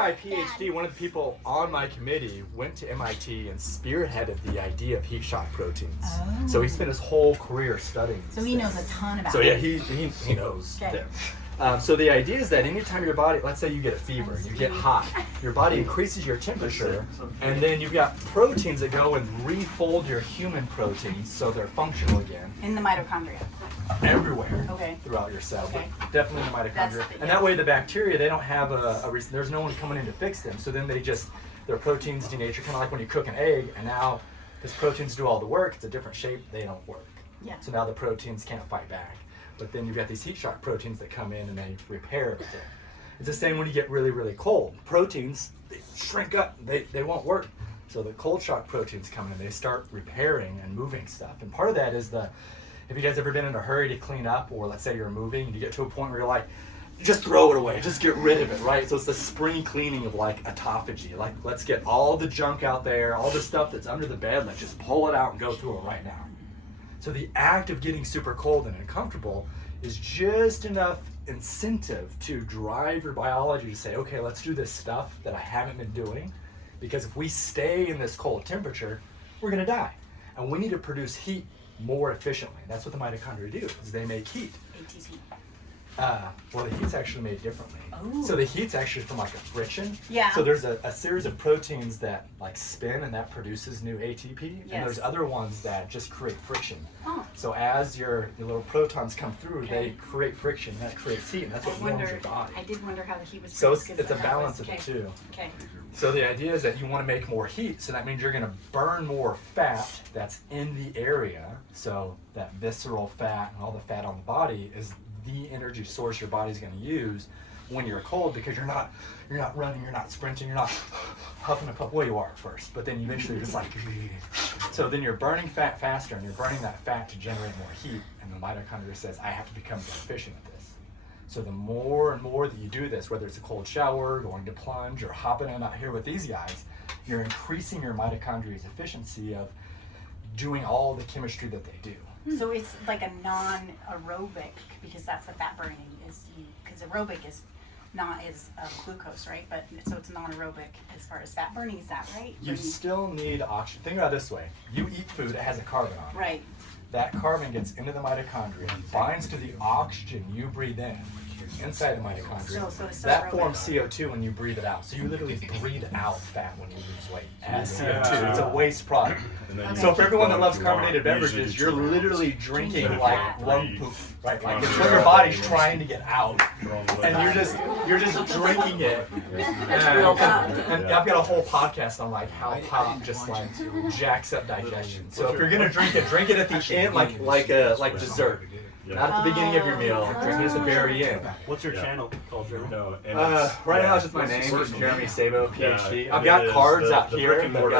my PhD, one of the people on my committee went to MIT and spearheaded the idea of heat shock proteins. Oh. So he spent his whole career studying these So he things. knows a ton about So it. yeah, he knows Okay. them. So the idea is that anytime your body, let's say you get a fever, you get hot, your body increases your temperature, and then you've got proteins that go and refold your human proteins so they're functional again In the mitochondria. everywhere Okay. throughout your cell, Okay. but definitely in the That's mitochondria. the- And that way the bacteria, they don't have a reason, there's no one coming in to fix them, so then their proteins denature, kind of like when you cook an egg, and now, because proteins do all the work, it's a different shape, they don't work. Yeah. So now the proteins can't fight back. But then you've got these heat shock proteins that come in and they repair everything. It's the same when you get really, really cold. Proteins, they shrink up, they won't work. So the cold shock proteins come in and they start repairing and moving stuff. And part of that is have you guys ever been in a hurry to clean up, or let's say you're moving and you get to a point where you're like, just throw it away, just get rid of it, right? So it's the spring cleaning of like autophagy. Like, let's get all the junk out there, all the stuff that's under the bed, let's just pull it out and go through it right now. So the act of getting super cold and uncomfortable is just enough incentive to drive your biology to say, okay, let's do this stuff that I haven't been doing, because if we stay in this cold temperature, we're gonna die. And we need to produce heat more efficiently. That's what the mitochondria do, is they make heat. ATP. Well, the heat's actually made differently. Oh. So the heat's actually from like a friction. Yeah. So there's a series of proteins that like spin and that produces new ATP. Yes. And there's other ones that just create friction. Oh. So as your little protons come through, Okay. they create friction, that creates heat, and that's what warms your body. I did wonder how the heat was So produced, it's a 'cause that balance was- of the two. Okay. So the idea is that you want to make more heat, so that means you're going to burn more fat that's in the area. So that visceral fat and all the fat on the body is the energy source your body's going to use when you're cold, because you're not running, you're not sprinting, you're not huffing and puffing. Well, you are at first, but then eventually you're just like, so then you're burning fat faster, and you're burning that fat to generate more heat, and the mitochondria says, I have to become more efficient at this. So the more and more that you do this, whether it's a cold shower, going to plunge, or hopping in out here with these guys, you're increasing your mitochondria's efficiency of doing all the chemistry that they do. So it's like a non-aerobic, because that's the fat burning is, because aerobic is glucose, right? But so it's non-aerobic as far as fat burning. Is that right? You still need oxygen. Think about it this way. You eat food that has a carbon on it. Right. That carbon gets into the mitochondria, binds to the oxygen you breathe in inside the mitochondria. So it's that aerobic. forms CO2 when you breathe it out. So you literally breathe out fat when you lose weight as CO2. It's a waste product. So for everyone that loves carbonated beverages, you're literally drinking like lung poop, right? Like it's what your body's trying to get out, and you're just drinking it. And I've got a whole podcast on like how pop just like jacks up digestion. So if you're gonna drink it at the end, like dessert. Not at the beginning of your meal. Drink it at the very end. What's your channel called, Jeremy? Right now it's just my name, Jeremy Sabo, PhD. I've got And it is cards out the here. brick and mortar